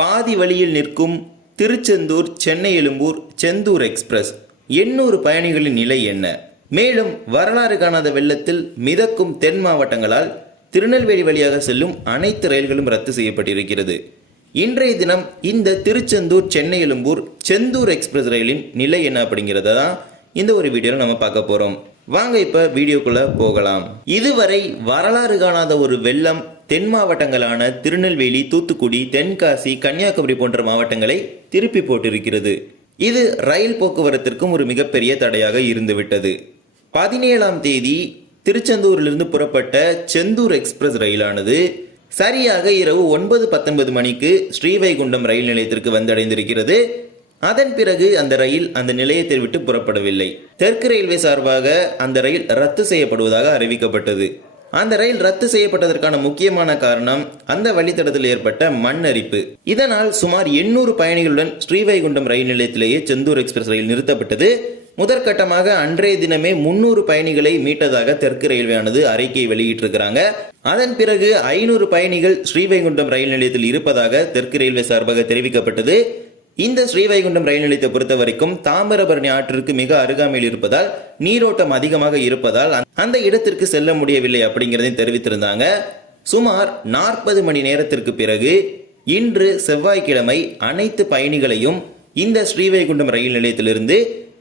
பாதி வழியில் நிற்கும் திருச்செந்தூர் சென்னை எழும்பூர் செந்தூர் எக்ஸ்பிரஸ் 800 பயணிகளின் நிலை என்ன? மேலும் வரலாறு காணாத வெள்ளத்தில் மிதக்கும் தென் மாவட்டங்களால் திருநெல்வேலி வழியாக செல்லும் அனைத்து ரயில்களும் ரத்து செய்யப்பட்டிருக்கிறது. இன்றைய தினம் இந்த திருச்செந்தூர் சென்னை எழும்பூர் செந்தூர் எக்ஸ்பிரஸ் ரயிலின் நிலை என்ன அப்படிங்கிறத தான் இந்த ஒரு வீடியோவில் நம்ம பார்க்க போறோம். வாங்க இப்ப வீடியோக்குள்ள போகலாம். இதுவரை வரலாறு காணாத ஒரு வெள்ளம் தென் மாவட்டங்களான திருநெல்வேலி, தூத்துக்குடி, தென்காசி, கன்னியாகுமரி போன்ற மாவட்டங்களை திருப்பி போட்டிருக்கிறது. இது ரயில் போக்குவரத்திற்கும் ஒரு மிகப்பெரிய தடையாக இருந்துவிட்டது. 17ஆம் தேதி திருச்செந்தூரிலிருந்து புறப்பட்ட செந்தூர் எக்ஸ்பிரஸ் ரயிலானது சரியாக இரவு 9:19 மணிக்கு ஸ்ரீவைகுண்டம் ரயில் நிலையத்திற்கு வந்தடைந்திருக்கிறது. அதன் பிறகு அந்த ரயில் அந்த நிலையத்தை விட்டு புறப்படவில்லை. தெற்கு ரயில்வே சார்பாக அந்த ரயில் ரத்து செய்யப்படுவதாக அறிவிக்கப்பட்டது. அந்த ரயில் ரத்து செய்யப்பட்டதற்கான முக்கியமான காரணம் அந்த வழித்தடத்தில் ஏற்பட்ட மண் அரிப்பு. இதனால் சுமார் 800 பயணிகளுடன் ஸ்ரீவைகுண்டம் ரயில் நிலையத்திலேயே செந்தூர் எக்ஸ்பிரஸ் ரயில் நிறுத்தப்பட்டது. முதற்கட்டமாக அன்றைய தினமே 300 பயணிகளை மீட்டதாக தெற்கு ரயில்வேயானது அறிக்கை வெளியிட்டிருக்கிறாங்க. அதன் பிறகு 500 பயணிகள் ஸ்ரீவைகுண்டம் ரயில் நிலையத்தில் இருப்பதாக தெற்கு ரயில்வே சார்பாக தெரிவிக்கப்பட்டது. இந்த ஸ்ரீவைகுண்டம் ரயில் நிலையத்தை பொறுத்த வரைக்கும் தாமிரபரணி ஆற்றிற்கு மிக அருகாமையில் இருப்பதால் நீரோட்டம் அதிகமாக இருப்பதால் அந்த இடத்திற்கு செல்ல முடியவில்லை அப்படிங்கிறதையும் தெரிவித்திருந்தாங்க. சுமார் 40 மணி நேரத்திற்கு பிறகு இன்று செவ்வாய்க்கிழமை அனைத்து பயணிகளையும் இந்த ஸ்ரீவைகுண்டம் ரயில் நிலையத்திலிருந்து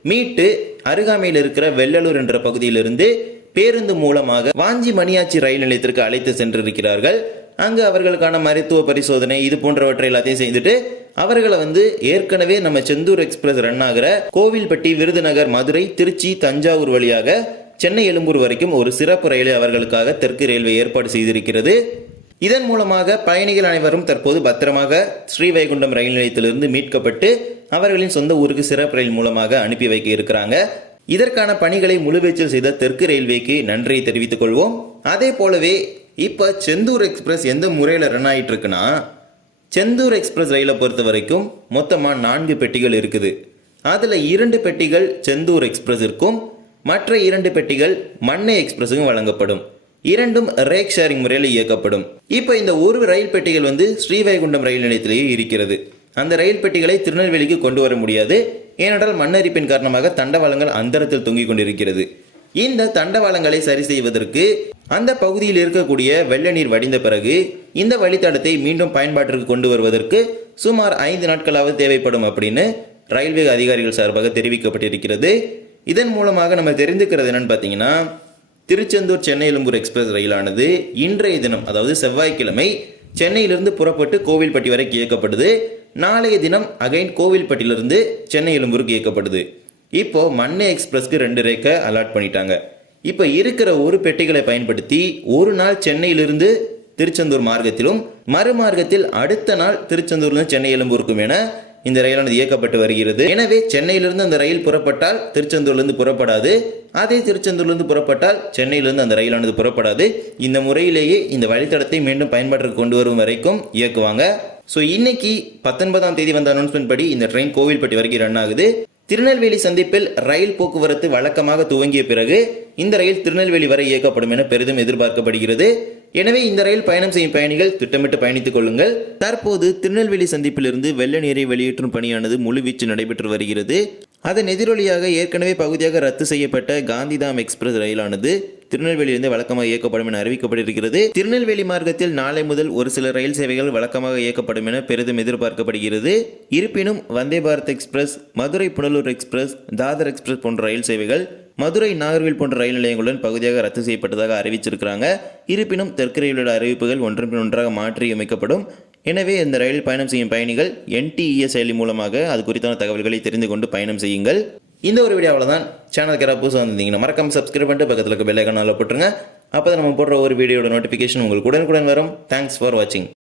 மீட்டு அருகாமையில் இருக்கிற வெள்ளலூர் என்ற பகுதியிலிருந்து பேருந்து மூலமாக வாஞ்சி மணியாச்சி ரயில் நிலையத்திற்கு அழைத்து சென்றிருக்கிறார்கள். அங்கு அவர்களுக்கான மருத்துவ பரிசோதனை இது போன்றவற்றை எல்லாத்தையும் செய்துட்டு அவர்களை ஏற்கனவே நம்ம செந்தூர் எக்ஸ்பிரஸ் ரன் ஆகிற கோவில்பட்டி, விருதுநகர், மதுரை, திருச்சி, தஞ்சாவூர் வழியாக சென்னை எழும்பூர் வரைக்கும் ஒரு சிறப்பு ரயிலை அவர்களுக்காக தெற்கு ரயில்வே ஏற்பாடு செய்திருக்கிறது. இதன் மூலமாக பயணிகள் அனைவரும் தற்போது பத்திரமாக ஸ்ரீவைகுண்டம் ரயில் நிலையத்திலிருந்து மீட்கப்பட்டு அவர்களின் சொந்த ஊருக்கு சிறப்பு ரயில் மூலமாக அனுப்பி வைக்க இருக்கிறாங்க. இதற்கான பணிகளை முழுவீச்சில் செய்த தெற்கு ரயில்வேக்கு நன்றியை தெரிவித்துக் கொள்வோம். அதே போலவே இப்ப செந்தூர் எக்ஸ்பிரஸ் எந்த முறையில் ரன் ஆயிட்டு இருக்குன்னா, செந்தூர் எக்ஸ்பிரஸ் ரயிலை பொறுத்த வரைக்கும் மொத்தமா 4 பெட்டிகள் இருக்குது. அதுல 2 பெட்டிகள் செந்தூர் எக்ஸ்பிரஸிற்கும் மற்ற 2 பெட்டிகள் மண்ணை எக்ஸ்பிரஸுக்கும் வழங்கப்படும். இரண்டும் ரேக் ஷேரிங் முறையில் இயக்கப்படும். இப்ப இந்த ஒரு ரயில் பெட்டிகள் ஸ்ரீவைகுண்டம் ரயில் நிலையத்திலேயே இருக்கிறது. அந்த ரயில் பெட்டிகளை திருநெல்வேலிக்கு கொண்டு வர முடியாது. ஏனென்றால் மண்ணரிப்பின் காரணமாக தண்டவாளங்கள் அந்தரத்தில் தொங்கிக் கொண்டிருக்கிறது. இந்த தண்டவாளங்களை சரி செய்வதற்கு அந்த பகுதியில் இருக்கக்கூடிய வெள்ள நீர் வடிந்த பிறகு இந்த வழித்தடத்தை மீண்டும் பயன்பாட்டிற்கு கொண்டு வருவதற்கு சுமார் 5 நாட்களாவது தேவைப்படும் அப்படின்னு ரயில்வே அதிகாரிகள் சார்பாக தெரிவிக்கப்பட்டிருக்கிறது. இதன் மூலமாக நம்ம தெரிந்துக்கிறது என்னன்னு பார்த்தீங்கன்னா, திருச்செந்தூர் சென்னை எழும்பூர் எக்ஸ்பிரஸ் ரயிலானது இன்றைய தினம், அதாவது செவ்வாய்க்கிழமை, சென்னையிலிருந்து புறப்பட்டு கோவில்பட்டி வரை இயக்கப்படுது. நாளைய தினம் அகைன் கோவில்பட்டியிலிருந்து சென்னை எழும்பூருக்கு இயக்கப்படுது. இப்போ மண்ணை எக்ஸ்பிரஸ்க்கு 2 ரேக்கை அலாட் பண்ணிட்டாங்க. இப்போ இருக்கிற ஒரு பெட்டிகளை பயன்படுத்தி ஒரு நாள் சென்னையிலிருந்து திருச்செந்தூர் மார்க்கத்திலும் மறுமார்க்கத்தில் அடுத்த நாள் திருச்செந்தூர்லேருந்து சென்னை எழும்பூருக்கும் என இந்த ரயிலானது இயக்கப்பட்டு வருகிறது. எனவே சென்னையிலிருந்து அந்த ரயில் புறப்பட்டால் திருச்செந்தூர்லேருந்து புறப்படாது, அதே திருச்செந்தூர்லேருந்து புறப்பட்டால் சென்னையிலிருந்து அந்த ரயிலானது புறப்படாது. இந்த முறையிலேயே இந்த வழித்தடத்தை மீண்டும் பயன்பாட்டிற்கு கொண்டு வரும் வரைக்கும் இயக்குவாங்க. ஸோ இன்னைக்கு 19ஆம் தேதி வந்த அனௌன்ஸ்மெண்ட் படி இந்த ட்ரெயின் கோவில்பட்டி வரைக்கும் ரன் ஆகுது. திருநெல்வேலி சந்திப்பில் ரயில் போக்குவரத்து வழக்கமாக துவங்கிய பிறகு இந்த ரயில் திருநெல்வேலி வரை இயக்கப்படும் என பெரிதும் எதிர்பார்க்கப்படுகிறது. எனவே இந்த ரயில் பயணம் செய்யும் பயணிகள் திட்டமிட்டு பயணித்துக் கொள்ளுங்கள். தற்போது திருநெல்வேலி சந்திப்பிலிருந்து வெள்ள நீரை வெளியேற்றும் பணியானது முழுவீச்சு நடைபெற்று வருகிறது. அதன் எதிரொலியாக ஏற்கனவே பகுதியாக ரத்து செய்யப்பட்ட காந்திதாம் எக்ஸ்பிரஸ் ரயிலானது திருநெல்வேலியிலிருந்து வழக்கமாக இயக்கப்படும் என அறிவிக்கப்பட்டிருக்கிறது. திருநெல்வேலி மார்க்கத்தில் நாளை முதல் ஒரு சில ரயில் சேவைகள் வழக்கமாக இயக்கப்படும் என பெரிதும் எதிர்பார்க்கப்படுகிறது. இருப்பினும் Vande Bharat express, Madurai Punalur express, Dadar express போன்ற ரயில் சேவைகள் மதுரை, நாகர்கோவில் போன்ற ரயில் நிலையங்களுடன் பகுதியாக ரத்து செய்யப்பட்டதாக அறிவிச்சிருக்கிறாங்க. இருப்பினும் தெற்கு ரயிலோட அறிவிப்புகள் ஒன்றன் பின் ஒன்றாக மாற்றி அமைக்கப்படும். எனவே இந்த ரயில் பயணம் செய்யும் பயணிகள் NTES செயலி மூலமாக அது குறித்தான தகவல்களை தெரிந்து கொண்டு பயணம் செய்யுங்கள். இந்த ஒரு வீடியோ அவ்வளோதான். சேனலுக்கு யாராவது புதுசாக வந்திருந்தீங்கன்னா மறக்காம சப்ஸ்கிரைப் பண்ணிட்டு பக்கத்தில் இருக்க பெல் ஐகானை போட்டுருங்க. அப்போ நம்ம போடுற ஒரு வீடியோட நோட்டிஃபிகேஷன் உங்களுக்கு உடனுக்குடன் வரும். தேங்க்ஸ் ஃபார் வாட்சிங்.